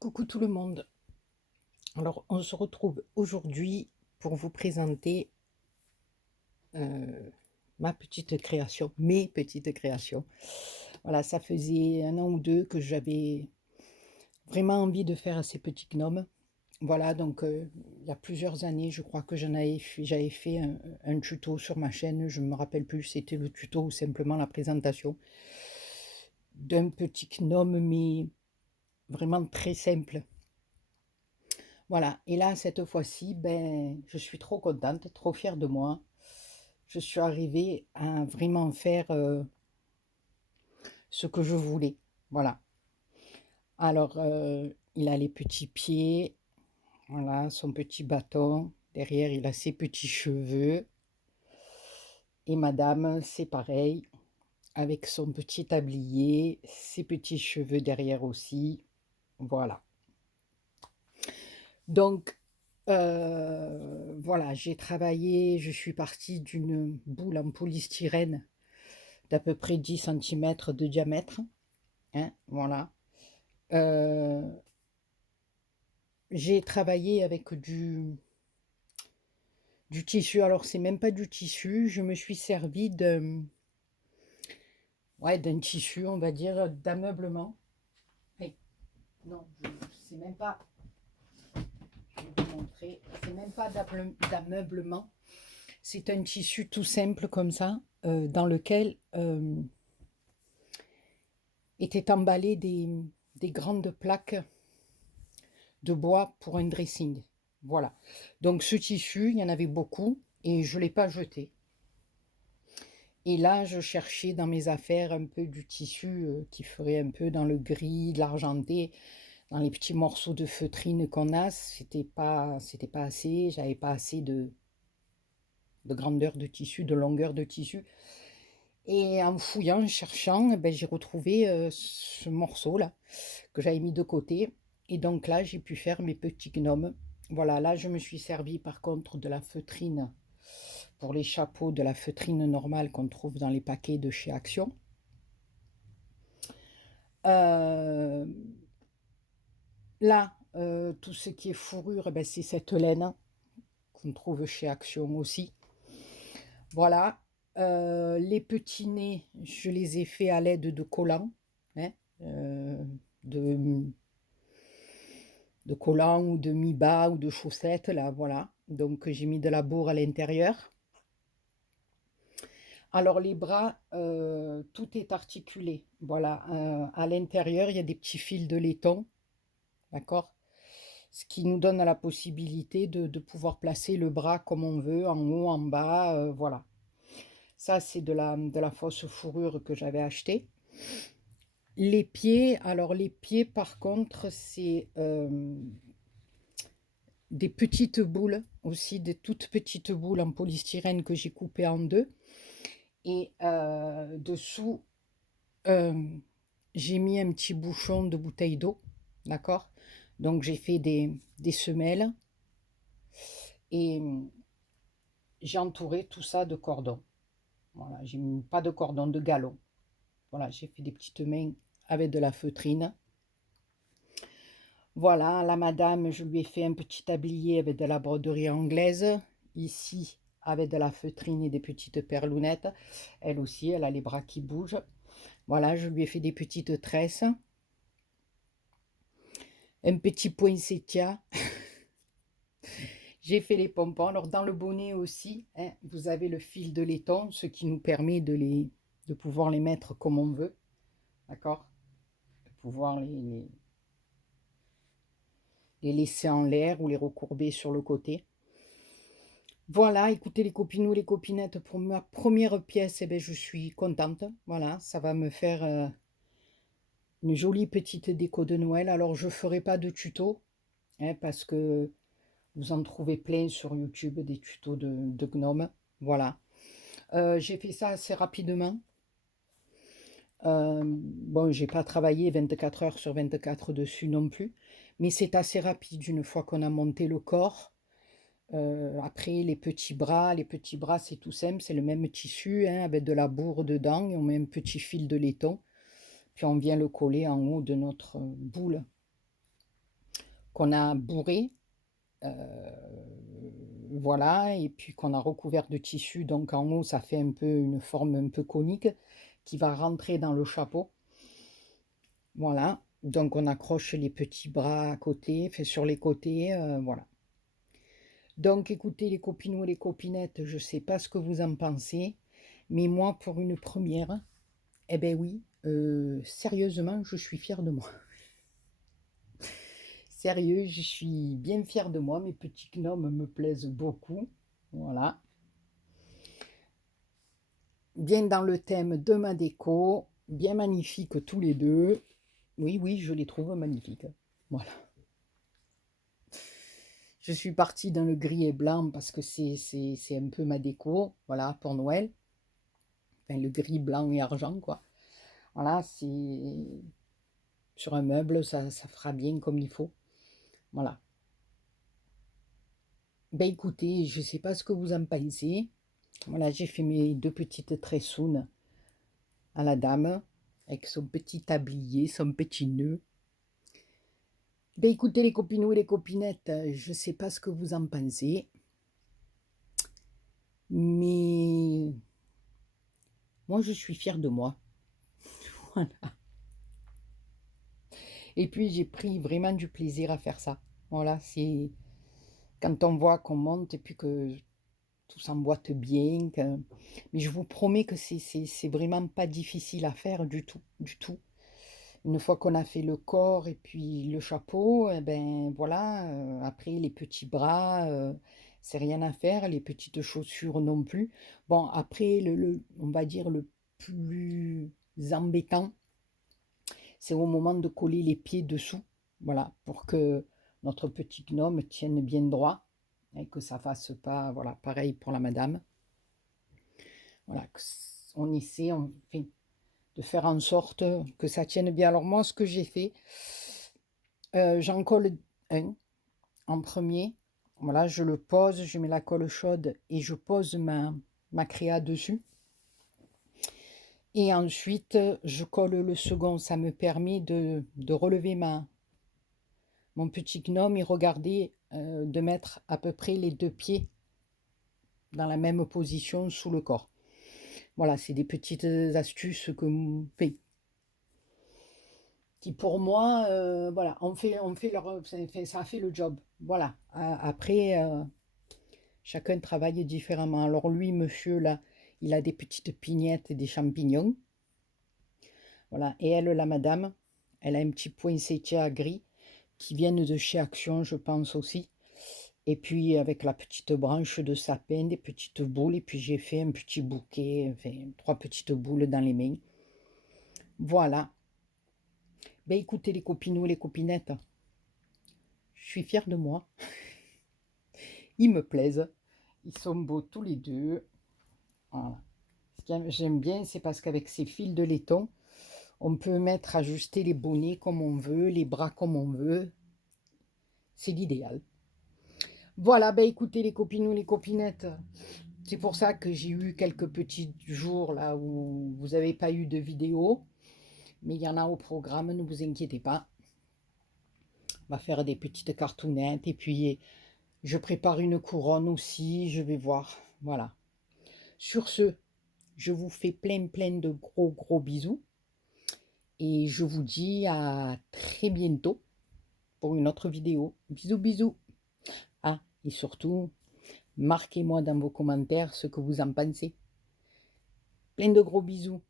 Coucou tout le monde. Alors, on se retrouve aujourd'hui pour vous présenter euh, ma petite création, mes petites créations. Voilà, ça faisait un an ou deux que j'avais vraiment envie de faire ces petits gnomes. Voilà, donc il y a plusieurs années, je crois que j'avais fait un tuto sur ma chaîne. Je ne me rappelle plus si c'était le tuto ou simplement la présentation d'un petit gnome, mais vraiment très simple. Voilà, et là, cette fois-ci, ben, je suis trop contente, trop fière de moi. Je suis arrivée à vraiment faire ce que je voulais. Voilà. Alors, il a les petits pieds, voilà, son petit bâton. Derrière, il a ses petits cheveux. Et madame, c'est pareil, avec son petit tablier, ses petits cheveux derrière aussi. Voilà. Donc, voilà, j'ai travaillé, je suis partie d'une boule en polystyrène d'à peu près 10 centimètres de diamètre, hein, voilà. Euh, j'ai travaillé avec du tissu, alors c'est même pas du tissu, je me suis servi ouais, d'un tissu, on va dire, d'ameublement. Hey, non, c'est même pas, je vais vous montrer, c'est même pas d'ameublement. C'est un tissu tout simple comme ça, dans lequel étaient emballées des grandes plaques de bois pour un dressing. Voilà. Donc ce tissu, il y en avait beaucoup et je ne l'ai pas jeté. Et là, je cherchais dans mes affaires un peu du tissu qui ferait un peu dans le gris, de l'argenté, dans les petits morceaux de feutrine qu'on a. C'était pas assez. J'avais pas assez de grandeur de tissu, de longueur de tissu. Et en fouillant, en cherchant, ben, j'ai retrouvé ce morceau-là que j'avais mis de côté. Et donc là, j'ai pu faire mes petits gnomes. Voilà, là, je me suis servi par contre de la feutrine pour les chapeaux, de la feutrine normale qu'on trouve dans les paquets de chez Action. Euh, Là, tout ce qui est fourrure, eh ben, c'est cette laine qu'on trouve chez Action aussi. Voilà. Les petits nez, je les ai faits à l'aide de collants, hein, euh, de, de collants ou de mi-bas ou de chaussettes, là, voilà. Donc, j'ai mis de la bourre à l'intérieur. Alors, les bras, tout est articulé. Voilà. À l'intérieur, il y a des petits fils de laiton, d'accord? Ce qui nous donne la possibilité de pouvoir placer le bras comme on veut, en haut, en bas, voilà. Ça, c'est de la fausse fourrure que j'avais achetée. Les pieds, alors les pieds, par contre, c'est des petites boules aussi, des toutes petites boules en polystyrène que j'ai coupées en deux. Et dessous, euh, j'ai mis un petit bouchon de bouteille d'eau, d'accord? Donc j'ai fait des semelles et j'ai entouré tout ça de cordons. Voilà, j'ai mis pas de cordon, de galon. Voilà, j'ai fait des petites mains avec de la feutrine. Voilà, la madame, je lui ai fait un petit tablier avec de la broderie anglaise. Ici, avec de la feutrine et des petites perlounettes. Elle aussi, elle a les bras qui bougent. Voilà, je lui ai fait des petites tresses. Un petit poinsettia. J'ai fait les pompons. Alors, dans le bonnet aussi, hein, vous avez le fil de laiton, ce qui nous permet de pouvoir les mettre comme on veut. D'accord? De pouvoir les laisser en l'air ou les recourber sur le côté. Voilà, écoutez les copinous, les copinettes, pour ma première pièce, eh ben, je suis contente. Voilà, ça va me faire une jolie petite déco de Noël. Alors, je ne ferai pas de tuto, hein, parce que vous en trouvez plein sur YouTube, des tutos de gnomes. Voilà. J'ai fait ça assez rapidement. Bon, j'ai pas travaillé 24 heures sur 24 dessus non plus, mais c'est assez rapide une fois qu'on a monté le corps. Après, les petits bras, c'est tout simple, c'est le même tissu, hein, avec de la bourre dedans, et on met un petit fil de laiton, puis on vient le coller en haut de notre boule. qu'on a bourré, euh, voilà, et puis qu'on a recouvert de tissu, donc en haut ça fait un peu une forme un peu conique qui va rentrer dans le chapeau. Voilà, donc on accroche les petits bras à côté, fait sur les côtés, voilà. Donc écoutez les copinous et les copinettes, je sais pas ce que vous en pensez, mais moi pour une première, eh ben oui, sérieusement, je suis fière de moi. Sérieux, je suis bien fière de moi, mes petits gnomes me plaisent beaucoup, voilà. Bien dans le thème de ma déco, bien magnifiques tous les deux. Oui, oui, je les trouve magnifiques. Voilà. Je suis partie dans le gris et blanc parce que c'est un peu ma déco, voilà, pour Noël. Enfin, le gris, blanc et argent, quoi. Voilà, c'est sur un meuble, ça fera bien comme il faut. Voilà. Ben écoutez, je ne sais pas ce que vous en pensez. Voilà, j'ai fait mes deux petites tressounes à la dame, avec son petit tablier, son petit nœud. Ben écoutez les copinous et les copinettes, je ne sais pas ce que vous en pensez, mais moi je suis fière de moi. Voilà. Et puis j'ai pris vraiment du plaisir à faire ça. Voilà, c'est quand on voit qu'on monte et puis que tout s'emboîte bien. Mais je vous promets que c'est vraiment pas difficile à faire du tout, du tout. Une fois qu'on a fait le corps et puis le chapeau, eh ben voilà, après les petits bras, c'est rien à faire, les petites chaussures non plus. Bon, après, on va dire le plus embêtant, c'est au moment de coller les pieds dessous, voilà, pour que notre petit gnome tienne bien droit et que ça fasse pas, voilà, pareil pour la madame. Voilà, on essaie, on fait de faire en sorte que ça tienne bien. Alors moi, ce que j'ai fait, j'en colle un en premier. Voilà, je le pose, je mets la colle chaude et je pose ma créa dessus. Et ensuite, je colle le second. Ça me permet de relever mon petit gnome et regarder, de mettre à peu près les deux pieds dans la même position sous le corps. Voilà, c'est des petites astuces qui pour moi, voilà, ça a fait le job. Voilà. Après, chacun travaille différemment. Alors lui, monsieur, là, il a des petites pignettes et des champignons. Voilà. Et elle, la madame, elle a un petit poinsettia gris qui viennent de chez Action, je pense aussi. Et puis avec la petite branche de sapin, des petites boules. Et puis j'ai fait un petit bouquet, enfin, 3 petites boules dans les mains. Voilà. Ben écoutez les copinous, les copinettes, je suis fière de moi. Ils me plaisent. Ils sont beaux tous les deux. Voilà. Ce que j'aime bien, c'est parce qu'avec ces fils de laiton, on peut mettre, ajuster les bonnets comme on veut, les bras comme on veut. C'est l'idéal. Voilà, ben écoutez les copinous, les copinettes. C'est pour ça que j'ai eu quelques petits jours là où vous n'avez pas eu de vidéo. Mais il y en a au programme, ne vous inquiétez pas. On va faire des petites cartounettes. Et puis, je prépare une couronne aussi. Je vais voir. Voilà. Sur ce, je vous fais plein de gros bisous. Et je vous dis à très bientôt pour une autre vidéo. Bisous, bisous. Ah, et surtout, marquez-moi dans vos commentaires ce que vous en pensez. Plein de gros bisous.